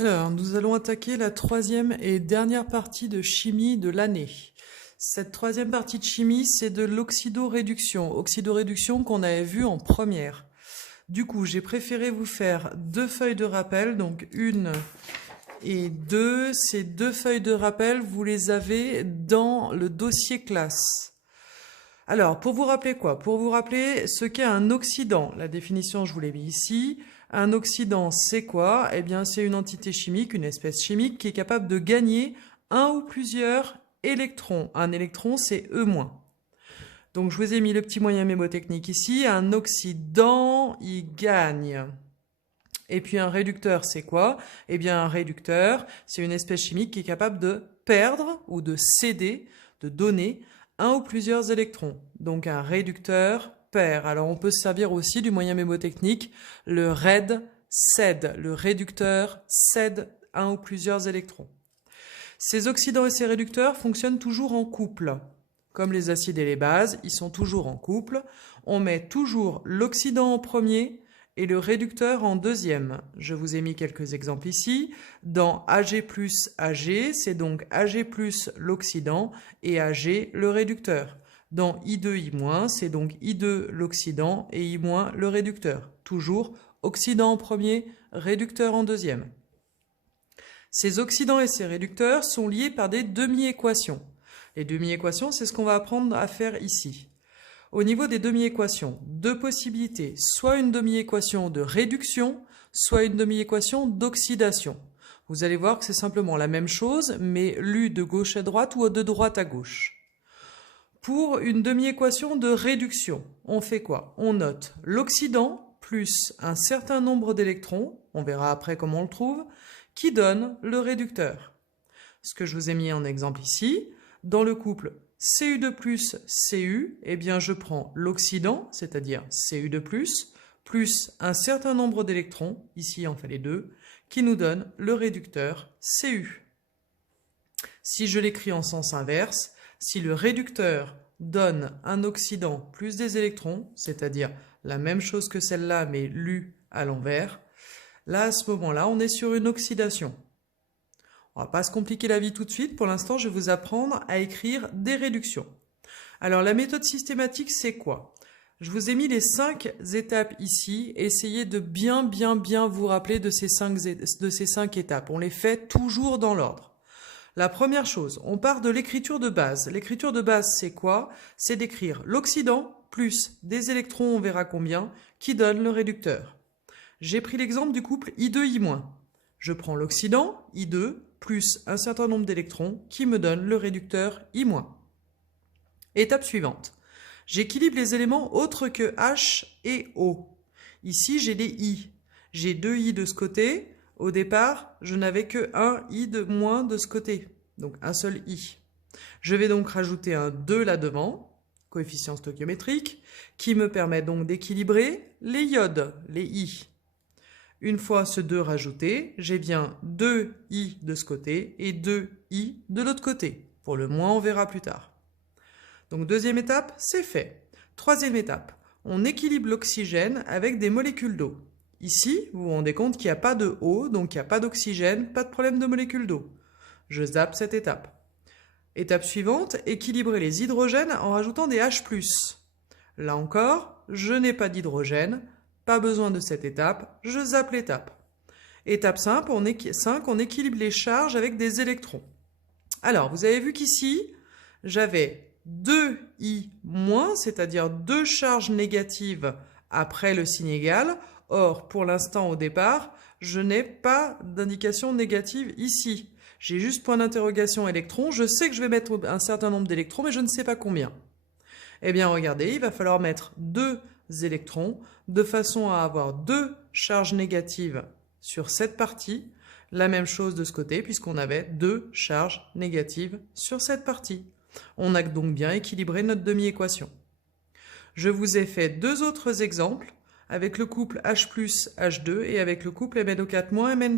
Alors, nous allons attaquer la troisième et dernière partie de chimie de l'année. Cette troisième partie de chimie, c'est de l'oxydoréduction. Oxydoréduction qu'on avait vu en première. Du coup, j'ai préféré vous faire deux feuilles de rappel, donc une et deux. Ces deux feuilles de rappel, vous les avez dans le dossier classe. Alors, pour vous rappeler quoi? Pour vous rappeler ce qu'est un oxydant. La définition, je vous l'ai mis ici. Un oxydant, c'est quoi? Eh bien, c'est une entité chimique, une espèce chimique qui est capable de gagner un ou plusieurs électrons. Un électron, c'est E-. Donc, je vous ai mis le petit moyen mémotechnique ici. Un oxydant, il gagne. Et puis, un réducteur, c'est quoi? Eh bien, un réducteur, c'est une espèce chimique qui est capable de perdre ou de céder, de donner un ou plusieurs électrons. Donc, un réducteur perd. Alors, on peut se servir aussi du moyen mémotechnique, le RED cède. Le réducteur cède un ou plusieurs électrons. Ces oxydants et ces réducteurs fonctionnent toujours en couple. Comme les acides et les bases, ils sont toujours en couple. On met toujours l'oxydant en premier et le réducteur en deuxième. Je vous ai mis quelques exemples ici. Dans Ag plus Ag, c'est donc Ag plus l'oxydant et Ag le réducteur. Dans I2, I-, c'est donc I2 l'oxydant et I- le réducteur. Toujours oxydant en premier, réducteur en deuxième. Ces oxydants et ces réducteurs sont liés par des demi-équations. Les demi-équations, c'est ce qu'on va apprendre à faire ici. Au niveau des demi-équations, deux possibilités, soit une demi-équation de réduction, soit une demi-équation d'oxydation. Vous allez voir que c'est simplement la même chose, mais lue de gauche à droite ou de droite à gauche. Pour une demi-équation de réduction, on fait quoi? On note l'oxydant plus un certain nombre d'électrons, on verra après comment on le trouve, qui donne le réducteur. Ce que je vous ai mis en exemple ici, dans le couple Cu2 plus Cu, eh bien je prends l'oxydant, c'est-à-dire Cu2 plus un certain nombre d'électrons, ici on fait les deux, qui nous donne le réducteur Cu. Si je l'écris en sens inverse, si le réducteur donne un oxydant plus des électrons, c'est-à-dire la même chose que celle-là mais lue à l'envers, là à ce moment-là on est sur une oxydation. On ne va pas se compliquer la vie tout de suite. Pour l'instant, je vais vous apprendre à écrire des réductions. Alors, la méthode systématique, c'est quoi? Je vous ai mis les 5 étapes ici. Essayez de bien vous rappeler de ces 5 étapes. On les fait toujours dans l'ordre. La première chose, on part de l'écriture de base. L'écriture de base, c'est quoi? C'est d'écrire l'oxydant plus des électrons, on verra combien, qui donne le réducteur. J'ai pris l'exemple du couple I2-I-. Je prends l'oxydant, I2, plus un certain nombre d'électrons qui me donne le réducteur I-. Étape suivante. J'équilibre les éléments autres que H et O. Ici, j'ai des I. J'ai 2 I de ce côté. Au départ, je n'avais que un I de moins de ce côté. Donc, un seul I. Je vais donc rajouter un 2 là devant, coefficient stoichiométrique, qui me permet donc d'équilibrer les iodes, les I. Une fois ce 2 rajouté, j'ai bien 2 I de ce côté et 2 I de l'autre côté. Pour le moins, on verra plus tard. Donc deuxième étape, c'est fait. Troisième étape, on équilibre l'oxygène avec des molécules d'eau. Ici, vous vous rendez compte qu'il n'y a pas de eau, donc il n'y a pas d'oxygène, pas de problème de molécules d'eau. Je zappe cette étape. Étape suivante, équilibrer les hydrogènes en rajoutant des H+. Là encore, je n'ai pas d'hydrogène. Pas besoin de cette étape, je zappe l'étape. Étape 5, on équilibre les charges avec des électrons. Alors, vous avez vu qu'ici, j'avais 2 I-, c'est-à-dire 2 charges négatives après le signe égal. Or, pour l'instant, au départ, je n'ai pas d'indication négative ici. J'ai juste point d'interrogation électron. Je sais que je vais mettre un certain nombre d'électrons, mais je ne sais pas combien. Eh bien, regardez, il va falloir mettre 2 électrons de façon à avoir 2 charges négatives sur cette partie. La même chose de ce côté puisqu'on avait 2 charges négatives sur cette partie. On a donc bien équilibré notre demi-équation. Je vous ai fait 2 autres exemples avec le couple H+, H2 et avec le couple MnO4- MnO2.